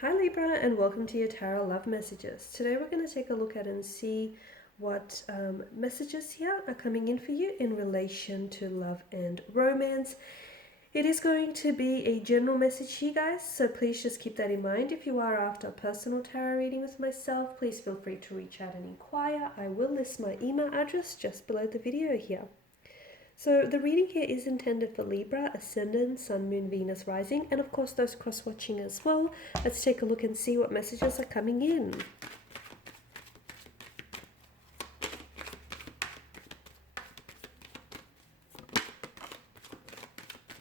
Hi Libra, and welcome to your Tarot Love Messages. Today we're going to take a look at and see what messages here are coming in for you in relation to love and romance. It is going to be a general message here, guys, so please just keep that in mind. If you are after a personal tarot reading with myself, please feel free to reach out and inquire. I will list my email address just below the video here. So the reading here is intended for Libra, Ascendant, Sun, Moon, Venus, Rising, and of course those cross-watching as well. Let's take a look and see what messages are coming in.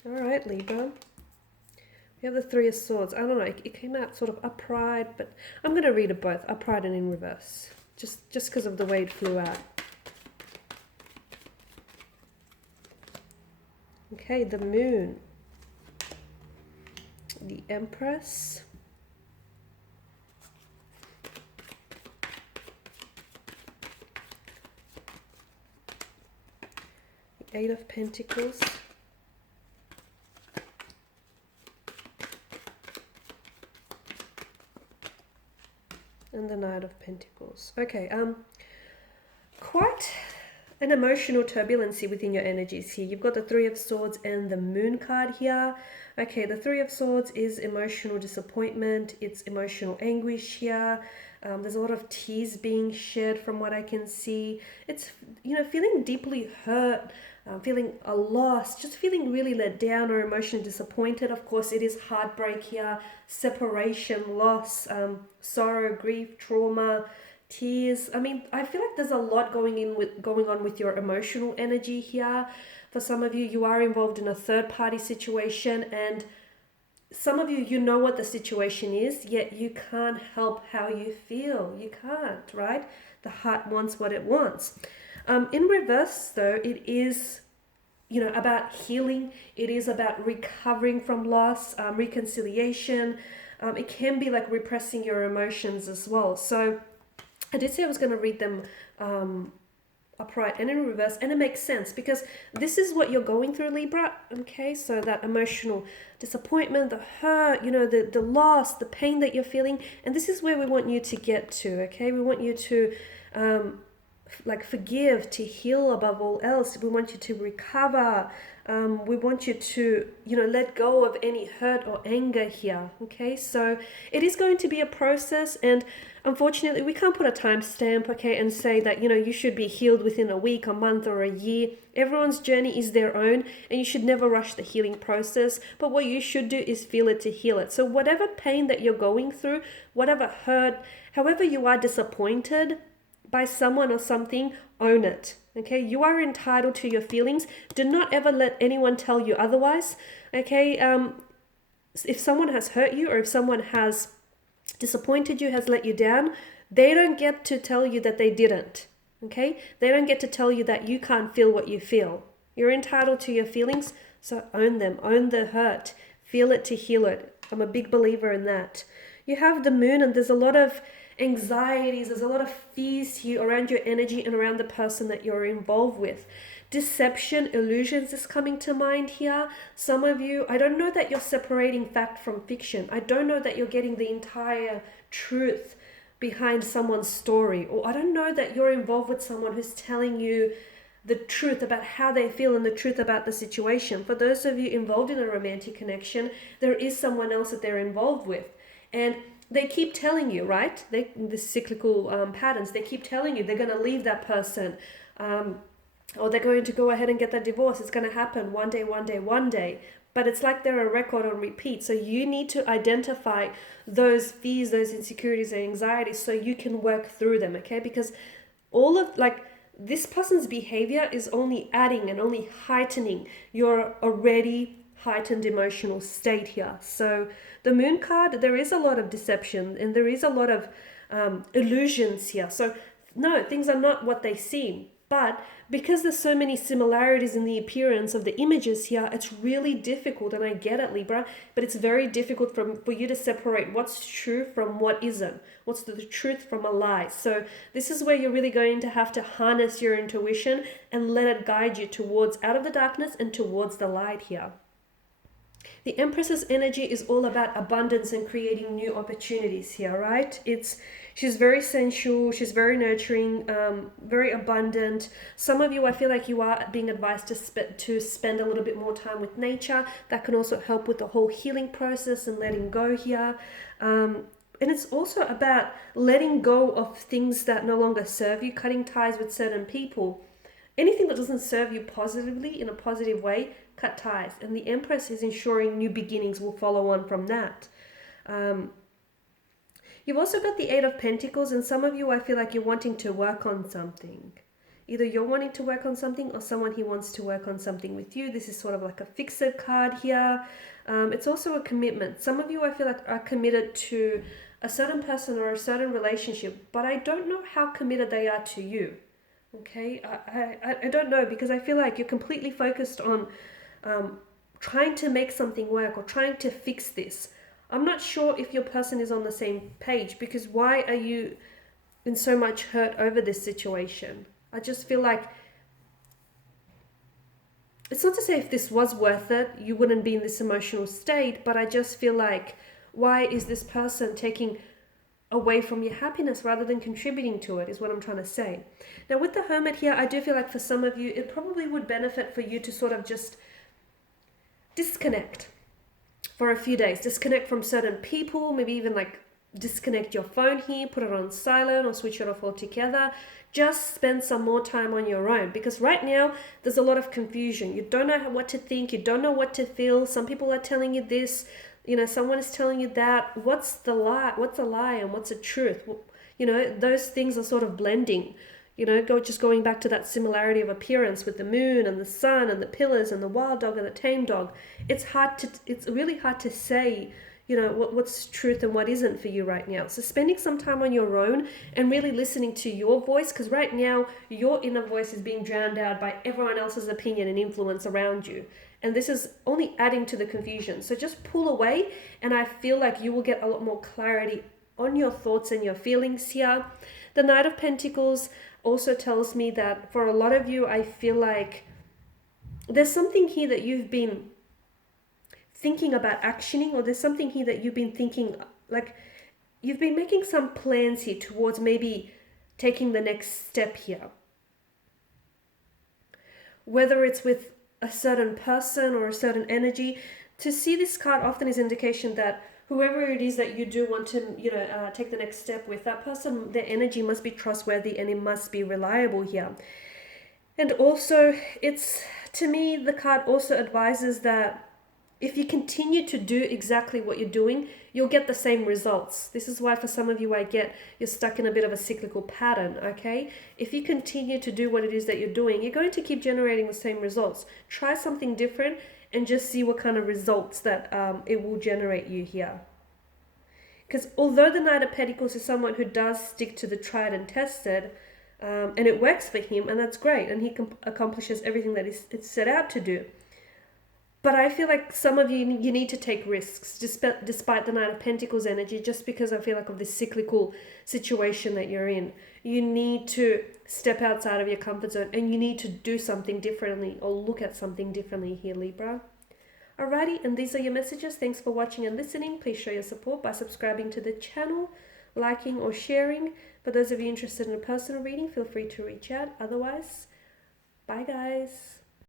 All right, Libra. We have the Three of Swords. I don't know, it came out sort of upright, but I'm going to read it both, upright and in reverse, just because of the way it flew out. Okay, the Moon, the Empress, the Eight of Pentacles, and the Knight of Pentacles. Okay, quite an emotional turbulency within your energies here. You've got the Three of Swords and the Moon card here. Okay, the Three of Swords is emotional disappointment. It's emotional anguish here. There's a lot of tears being shed from what I can see. It's, feeling deeply hurt, feeling a loss, just feeling really let down or emotionally disappointed. Of course, it is heartbreak here, separation, loss, sorrow, grief, trauma, tears. I mean, I feel like there's a lot going on with your emotional energy here. For some of you, you are involved in a third party situation, and some of you, you know what the situation is, yet you can't help how you feel. You can't, right? The heart wants what it wants. In reverse, though, it is about healing. It is about recovering from loss, reconciliation. It can be like repressing your emotions as well. So I did say I was going to read them upright and in reverse, and it makes sense because this is what you're going through, Libra. Okay, so that emotional disappointment, the hurt, the loss, the pain that you're feeling, and this is where we want you to get to. Okay, we want you to forgive, to heal above all else. We want you to recover. We want you to, let go of any hurt or anger here. Okay, so it is going to be a process, and unfortunately, we can't put a timestamp, okay, and say that, you should be healed within a week, a month, or a year. Everyone's journey is their own, and you should never rush the healing process. But what you should do is feel it to heal it. So whatever pain that you're going through, whatever hurt, however you are disappointed by someone or something, own it. Okay, you are entitled to your feelings. Do not ever let anyone tell you otherwise. Okay, if someone has hurt you, or if someone has disappointed you, has let you down, they don't get to tell you that they didn't. Okay, they don't get to tell you that you can't feel what you feel. You're entitled to your feelings, so own them. Own the hurt. Feel it to heal it. I'm a big believer in that. You have the Moon, and there's a lot of anxieties, there's a lot of fears here around your energy and around the person that you're involved with. Deception, illusions is coming to mind here. Some of you, I don't know that you're separating fact from fiction. I don't know that you're getting the entire truth behind someone's story. Or I don't know that you're involved with someone who's telling you the truth about how they feel and the truth about the situation. For those of you involved in a romantic connection, there is someone else that they're involved with. And they keep telling you, right? The cyclical patterns, they keep telling you they're going to leave that person, or they're going to go ahead and get that divorce. It's going to happen one day, one day, one day. But it's like they're a record on repeat. So you need to identify those fears, those insecurities and anxieties so you can work through them, okay? Because all of this person's behavior is only adding and only heightening your already heightened emotional state here. So the Moon card, there is a lot of deception and there is a lot of illusions here. So no, things are not what they seem. But because there's so many similarities in the appearance of the images here, it's really difficult, and I get it, Libra, but it's very difficult for you to separate what's true from what isn't, what's the truth from a lie. So this is where you're really going to have to harness your intuition and let it guide you towards out of the darkness and towards the light here. The Empress's energy is all about abundance and creating new opportunities here, right? She's very sensual, she's very nurturing, very abundant. Some of you, I feel like you are being advised to spend a little bit more time with nature. That can also help with the whole healing process and letting go here. And it's also about letting go of things that no longer serve you, cutting ties with certain people. Anything that doesn't serve you positively in a positive way, cut ties. And the Empress is ensuring new beginnings will follow on from that. You've also got the Eight of Pentacles, and some of you, I feel like you're wanting to work on something. Either you're wanting to work on something or someone here wants to work on something with you. This is sort of like a fixed card here. It's also a commitment. Some of you, I feel like, are committed to a certain person or a certain relationship, but I don't know how committed they are to you. Okay, I don't know, because I feel like you're completely focused on trying to make something work or trying to fix this. I'm not sure if your person is on the same page, because why are you in so much hurt over this situation? I just feel like it's not to say if this was worth it, you wouldn't be in this emotional state, but I just feel like, why is this person taking away from your happiness rather than contributing to it, is what I'm trying to say. Now with the Hermit here, I do feel like for some of you, it probably would benefit for you to sort of just disconnect for a few days. Disconnect from certain people, maybe even like disconnect your phone here, put it on silent or switch it off altogether. Just spend some more time on your own, because right now there's a lot of confusion. You don't know what to think, you don't know what to feel. Some people are telling you this, someone is telling you that. What's the lie? What's a lie and what's a truth? Those things are sort of blending. Going back to that similarity of appearance with the moon and the sun and the pillars and the wild dog and the tame dog. It's really hard to say, what's truth and what isn't for you right now. So spending some time on your own and really listening to your voice, because right now your inner voice is being drowned out by everyone else's opinion and influence around you. And this is only adding to the confusion. So just pull away, and I feel like you will get a lot more clarity on your thoughts and your feelings here. The Knight of Pentacles also tells me that for a lot of you, I feel like there's something here that you've been thinking about actioning, or there's something here that you've been thinking, like you've been making some plans here towards maybe taking the next step here. Whether it's with a certain person or a certain energy. To see this card often is indication that whoever it is that you do want to, take the next step with, that person, their energy must be trustworthy and it must be reliable here. And also, to me, the card also advises that if you continue to do exactly what you're doing, you'll get the same results. This is why for some of you, you're stuck in a bit of a cyclical pattern, okay? If you continue to do what it is that you're doing, you're going to keep generating the same results. Try something different and just see what kind of results that it will generate you here. Because although the Knight of Pentacles is someone who does stick to the tried and tested, and it works for him, and that's great, and he accomplishes everything that it's set out to do. But I feel like some of you need to take risks, despite the Knight of Pentacles energy, just because I feel like of this cyclical situation that you're in. You need to step outside of your comfort zone, and you need to do something differently or look at something differently here, Libra. Alrighty, and these are your messages. Thanks for watching and listening. Please show your support by subscribing to the channel, liking or sharing. For those of you interested in a personal reading, feel free to reach out. Otherwise, bye guys.